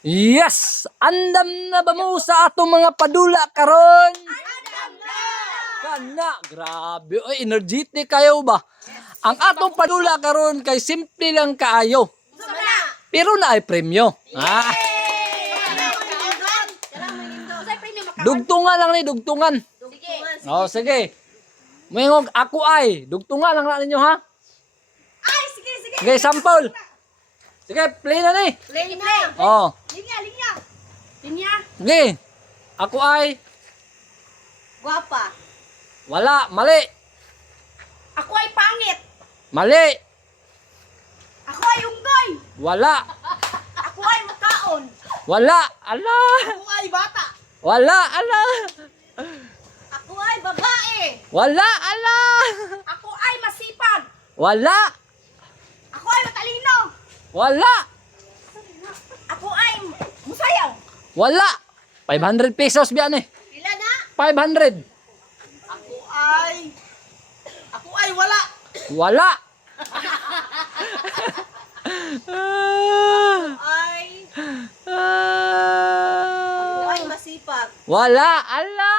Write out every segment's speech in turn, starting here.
Yes! Andam na ba mo sa atong mga padula karon? Andam na! Kana, grabe. Oy, energetic kayo ba? Ang atong padula karon kay simple lang kaayo. Sumala! Pero na ay premyo. Ah, dugtungan lang ni, dugtungan. Sige. Oh, sige. Mayong ako ay, dugtungan lang na ninyo ha. Ay, sige, sige. Okay, sample. Sige, play na ni. Play na. Oh, Linya, linya. Linya. sige. Ako ay, Guwapa. wala, mali. Ako ay pangit. Mali. Ako ay unggoy. Wala. Ako ay makaon. Wala. Ala. Ako ay bata. Wala. Ala. Ako ay babae. Wala. Ala. Ako ay masipag. Wala. Ako ay matalino. Wala. Ako ay musayaw. Wala. 500 pesos biyan eh. Pila na? 500. Ako ay wala. Wala. Ay, ako ay masipag. Wala. Ala.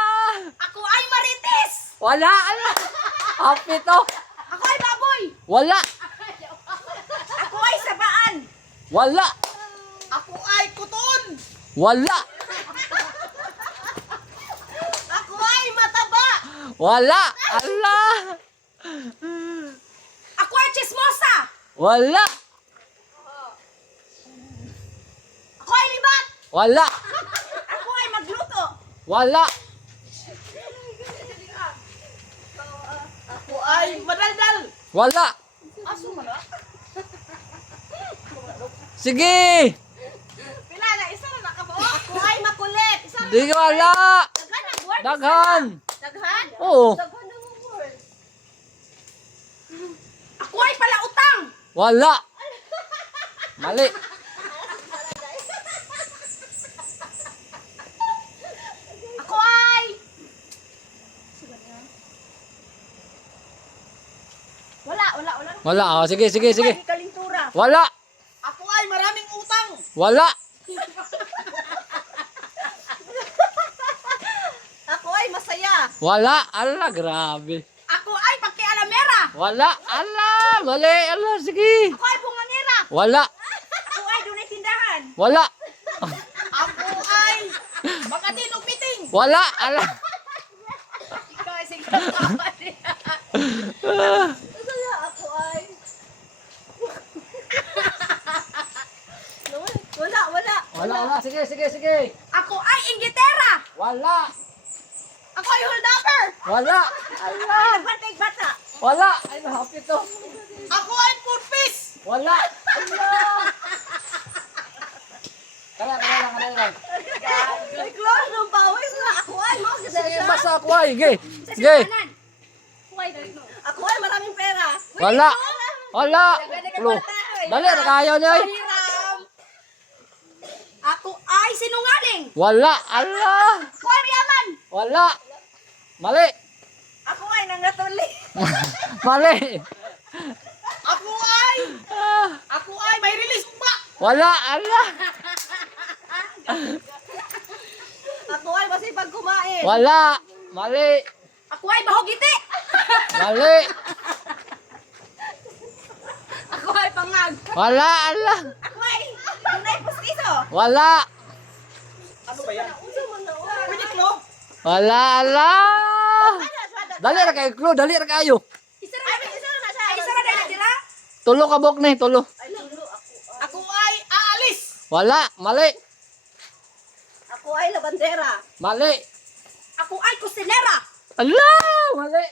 Ako ay marites. Wala. Ala. Happy to. Ako ay baboy. Wala. Ako ay sabaan. Wala. Ako ay kuton. Wala. Ako ay mataba. Wala. Ala. Ako ay chismosa. Wala. Ako ay libat. Wala. Ako ay magluto. Wala. Ako ay madaldal. Wala. Aso mala. Sige. Pila na, isa na nakabo. Ako ay makulit. Isa na. Di wala. Daghan ang word. Daghan. Daghan? Oo. Daghan ang word. Ako ay palautang. Wala. Mali. Ako ay... Wala. Wala. Oh, sige, sige, sige. Ako ay kalintura. Wala. Ako ay maraming utang. Wala. Ako ay masaya. Wala. Ala, grabe. Ako ay pakialamera. Wala. Ala, mali. Ala, sige. Ako ay bungangera. Wala. Ako ay dunay tindahan. Wala. Ako ay magatin og meeting. Wala. Ala. Ikaw ay sige. Ako ay... Wala. Wala, wala. Sige, sige, sige. Ako ay inggitera. Wala. Ako ay holdupper. Wala. Ala. Nagbantay bata. Wala. Ay, happy to. Ako ay purpose. Wala. Ala. Kaya lang. Ay, close ng pawis na. Ako ay mo. Sige, basta ako ay. Sige. Sige. Ako ay maraming pera. Wala. Wala. Lo. Dali, nakayaw niya ay. Hiram. Ako ay sinungaling. Wala. Ala. Ako ay mayaman. Wala. Mali. Ako ay nangatuli. Mali. Ako ay may release pa. Wala. Ala. Ako ay masipag kumain. Wala. Mali. Ako ay bahogiti. Mali. Ako ay pangag. Wala. Ala. Ako ay dunay pustiso. Wala. Ano ba yan? Piniklo. Wala. Ala. Dali ra kayo, Klo. Dali ra kayo. Isa na siya. Ay, isa na dahil sila. Tulo ka bok ni, tulo. Ako ay aalis. Wala. Mali. Ako ay labandera. Mali. Ako ay kusinera. Ala. Mali.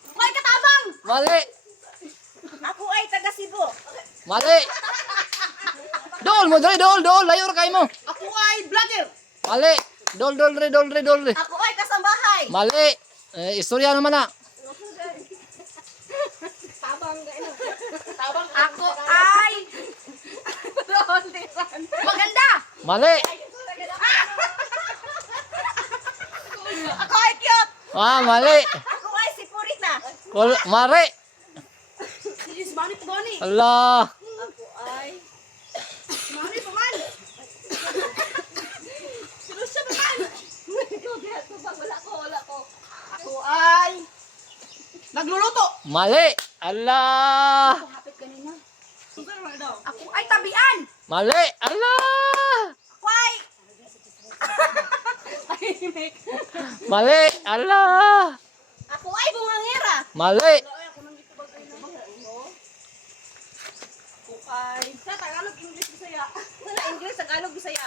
Ako ay katabang. Mali. Ako ay taga Cebu. Mali. Dol mo, dali, dol. Layo ra kayo mo. Ako ay vlogger. Mali. Dol. Ako ay kasambahay. Mali. Istorya naman na. Ako ay maganda. Mali. Ako ay cute. Mali. Ako ay sipurita. Mari. Silis manit gani. Allah. Ako ay manit man. Mali. Allah. Kapit kanina. Ako ay tabian. Mali. Allah. Ako ay... Mali. Allah. Ako ay bungangera. Mali. Ako ay... Sa Tagalog, English, Bisaya. Sa English, Tagalog, Bisaya.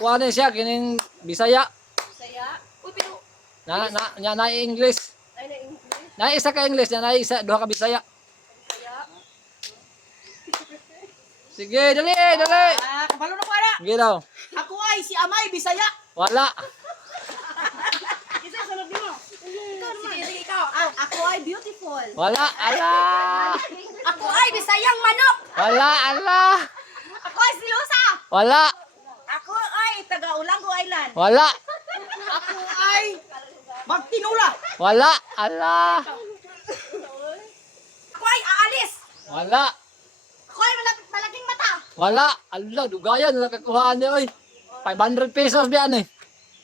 Kuha na siya kining Bisaya. Bisaya. Uy, pero... Na English. Ay, na English. Na isa ka English, na isa duha ka Bisaya. Bisaya. Sige, dali, dali. Kabalo na ko ana. Sige daw. Ako ay si Amay, Bisaya. Wala. Isa, sunod mo. Ikaw naman. Sige, ikaw. Ako ay beautiful. Wala. Allah. Ako ay Bisayang manok. Wala. Allah. Ako ay silusa. Wala. Ako ay taga-Ulango Island. Wala. Ako ay magtinula. Wala. Allah. Ako ay aalis. Wala. Ako ay malaking mata. Wala. Allah, dugayan na kakuhaan niya, oy. 500 pesos biyan eh.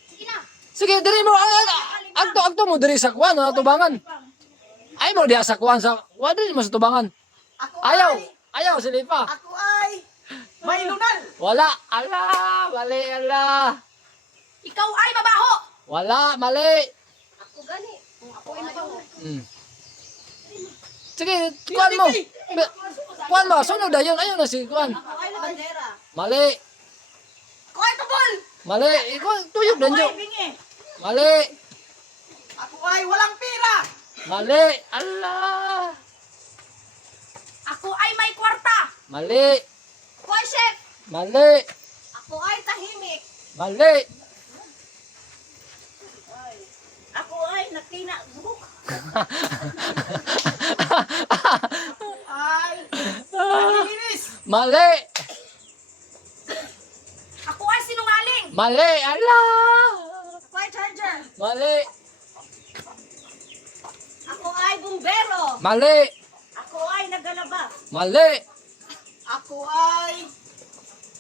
Sige na. Sige, diri mo. Agto mo diri sa kuwan, sa tubangan. Ay mo diha sa kuwan sa, wala din mo sa tubangan. Ako Ayaw. ay... Ayaw, silipa. Ako ay... Mailunal. Wala. Allah. Mali, Allah. Ikaw ay mabaho. Wala. Mali. Ako gani. Ako ay mabaho. Sige, kuwan mo. Kuwan mo, sunod na yun. Ayun na si kuwan. Ako ay labandera. Mali. Ako ay tubol. Mali. Ikaw, tuyok din Ako yun. ay bingi. Mali. Ako ay walang pera. Mali. Allah. Ako ay may kwarta. Mali. Ako ay chef. Mali. Ako ay tahimik. Mali. Ako ay nakina. Ay. Malinis. Mali. Ako ay sinungaling. Mali. Allah. Ako ay charger. Mali. Ako ay bumbero. Mali. Ako ay nagalaba. Mali.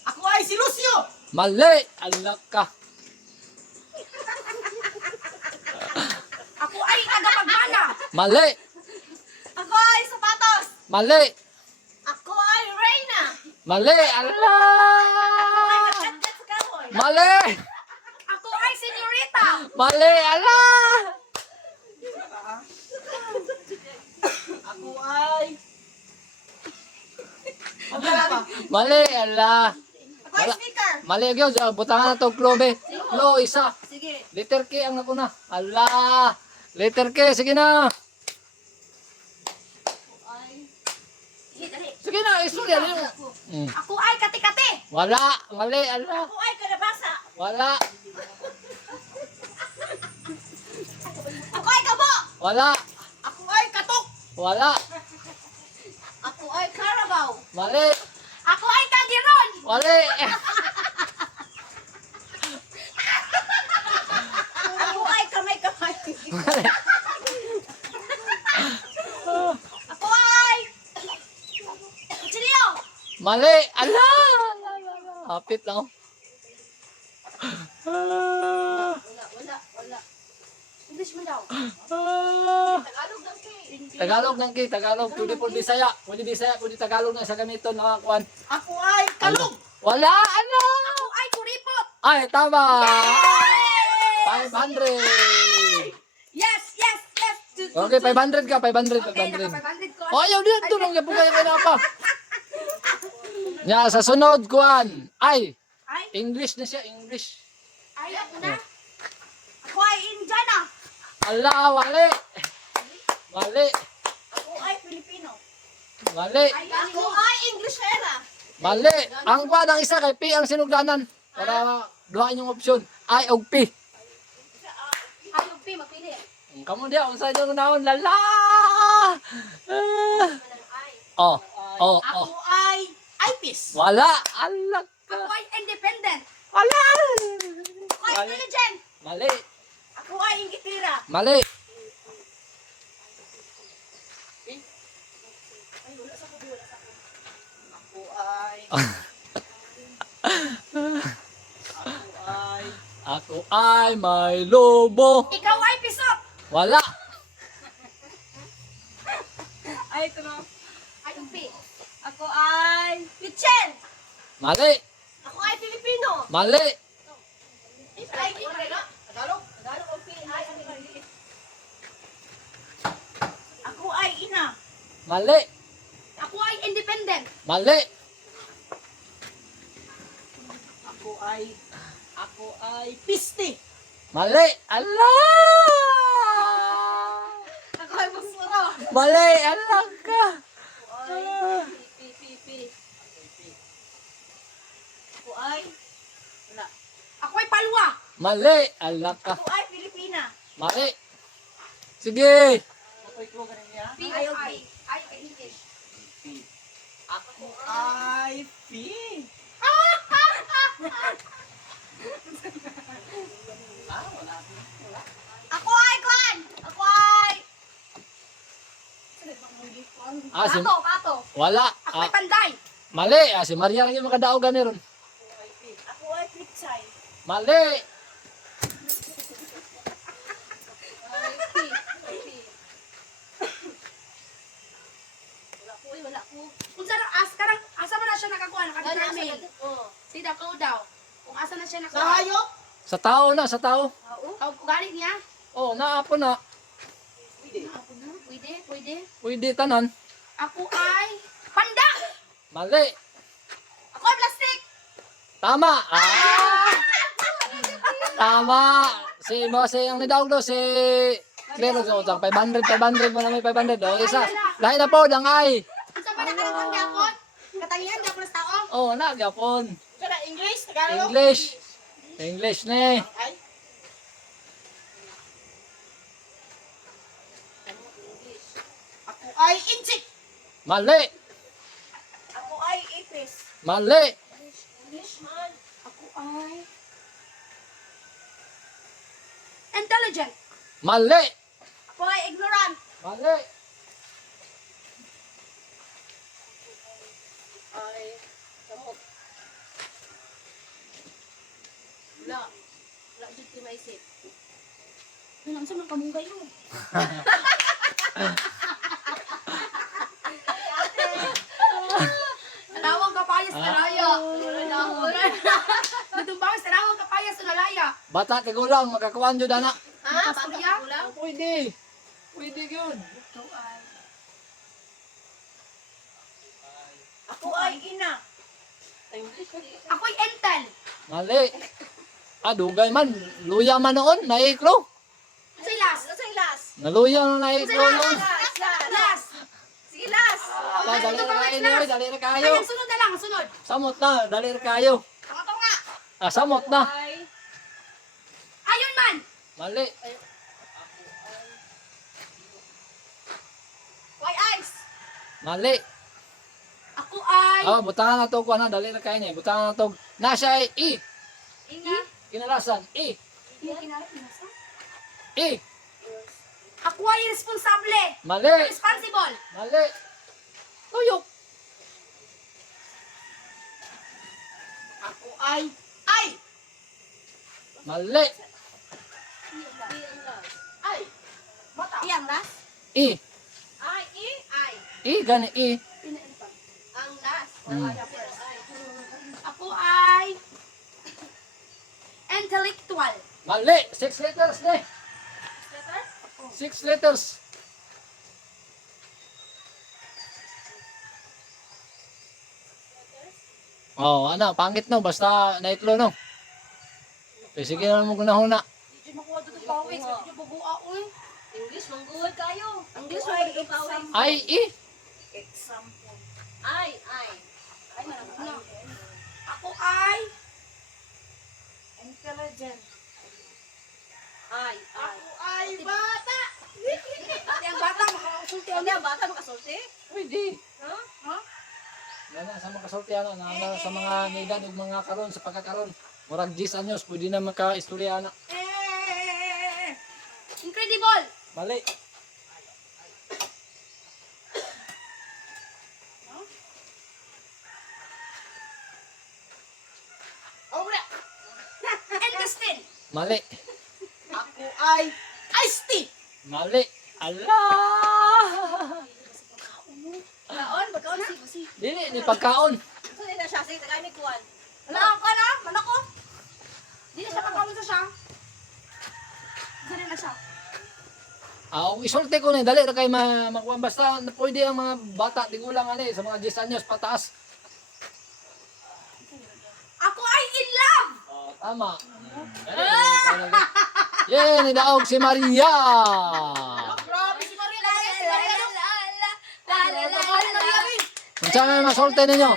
Ako ay si Lucio. Mali. Allah ka. Ako ay tagapagmana. Mali. Ako ay sapatos. Mali. Ako ay Reyna. Mali. Ay Allah. nagchat sa kahoy. Mali. Ako ay senyorita. Mali. Allah. Ako ay... Mali. Allah. Ako ay speaker. Mali gyud. Butangan na to klobe. Klo isa. Sige. Letter K ang ako na. Allah. Letter K. Sige na. Sige, dali. Sige na. Istorya din mo. Ako ay kati-kati. Wala. Mali. Allah. Ako ay kalabasa. Wala. Ako ay kabo. Wala. Ako ay katok. Wala. Ako ay Carabao. Mali. Ako ay Tagiron. Mali. Ako ay kamay-kamay. Mali. Ako ay... Chilio. Mali. Allah. Hapit lang. Wala. English mo daw. Tagalog lang kay. Tagalog ng kay Tagalog. Pwede po Bisaya. Pwede Bisaya. Pwede Tagalog na sa gamiton na kuan. Ako ay kalog. Wala. Allah. Ako ay kuripot. Ay, tama. Yay! 500. Yes. Okay, 500 ka. 500. Okay, 500. naka 500 ko. Oh, ayaw dito. Nung gapugay ka na pa. Nya, sa sunod, kuan. Ay, Ay, English na siya. English. ako na. Ako ay Indiana. Allah, wali. Wali. Ako ay Filipino. Mali. Ako ay Englishera. Mali. Ang kuan ang isa kay P ang sinugdanan. Para duha inyong option. I og P. Ayog P, mapili. Kamu dia unsa yung naon lala. Ay. Oh. Ako ay Ipis. Wala. Allah ka. Ako ay independent. Wala. Ako ay intelligent. Mali. Ako ay ingitira. Mali. Ako ay... Ako ay may lobo. Ikaw ay pisot. Wala. ay Pichen. Mali. Ako ay Pilipino. Mali. Ay, Tagalog. Tagalog o Ay, ano ba? Ako ay ina. Mali. Ako ay independent. Mali. Ako ay piste. Mali. Allah! Ako ay musuro. Mali. Allah ka. Ako ay wala. Ako ay palwa. Mali. Allah ka. Ako ay Pilipina. Mali. Sige. Ayaw ay English. Ako ay P. Ako ay Kwan. Ako ay Si, Pato. wala. Ako ay Panday. Mali. Si Maria rin yung makadaog gani ron. Ako ay Pitsay. Mali. Wala ko. Kung saan asa man na siya nakakuha, nakadetermine. Oh. Si Dako daw. Kung asa na siya Sa nakakuha. hayop? Sa tao na, sa tao. Galit niya? Oh, naapo na. Pwede. Pwede tanan. Ako ay panda. Mali. Ako ay plastic. Tama. Tama. Si ang nidaog do si Claire so 500 mo na may 500 do. Isa. Lahi na po dang ay. Kung saan man nakalagong dapon, katangian dapon sa tao. Oh, na gyapon. Kada English? Tagalog? English ni. Ay. Ako ay inchik. Mali. Ako ay ipis. Mali. English man. Ako ay intelligent. Mali. Ako ay ignorant. Mali. Ay kamot. Wala. Wala dito ko maisip. Ano ang samang kamunggay mo? Talawang kapayas na laya. Natumbang sa talawang kapayas na laya. Bata tigulang makakuan jud ana. Ha? Pastorya? Pwede. Pwede gyud. Ako ay ina. Ako ay entel. Mali. Dugay man. Luya man noon. Naiklo. Say last. Ano sa ilas? Naluya na naiklo noon. Last. Sige, las. Dali na kayo ni. Dali na kayo. Ay, ang sunod na lang, ang sunod. Samot na. Dali na kayo. Ako nga. Samot na. Ay. Ayun man. Mali. Why ice? Mali. Ako ay Butangan na to ko na. Dali na kayo ni. Butangan na to. Nasa ay I. Ina. Kinalasan. I. I. Ako ay responsable. Mali. Responsible. Mali. Tuyok. Ako ay ay. Mali. Ay. Mata. Iyang las? I. Ay, ay. I. Gani I. Ang las. Ako ay intellectual. Mali. 6 letters ni. Letter? 6 letters. Pangit no, basta naiklo no. Sige na mo kunahuna. Di makuha dito pawis, di bubua oy. English, mangguhod kayo. English, ay ipawin. Ay, I. Example. Ay. Ay, Ano? Ako ay intelligent. Ay. Ako ay bata. Ate ang bata makasulti Hindi ang bata makasulti? Pwede. Ha? Ha? Yan sa mga kasultiano, sa mga nidan ug mga karon sa pagkakaron. Murag 10 anyos, pwede na maka-istorya na. Incredible. Mali. Oh, wala. Intestine. Mali. Ako ay iced tea. Mali. Allah! Naon, ba't Pagkaon si. Dili, ni pagkaon. So, hindi na siya. Sige, tagay ni Kuan. Wala ka na, manako. Di na siya pagkaon sa siya. Sari na siya. Isulti ko na, dali na kayo makuha. Basta pwede ang mga bata, tigulang sa mga 10 anyos pataas. Ako ay in love! Tama. Yan, nidaog si Maria. Grabe si Maria. Si Maria. Kung saan masulti ninyo?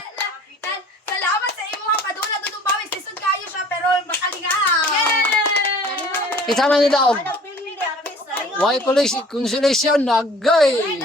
Salamat sa imo mga padula dudong bawis. Lisod kayo siya pero makalingaw. Kisama ni Daog. Ano, pili, artist. Why police consolation, nagay.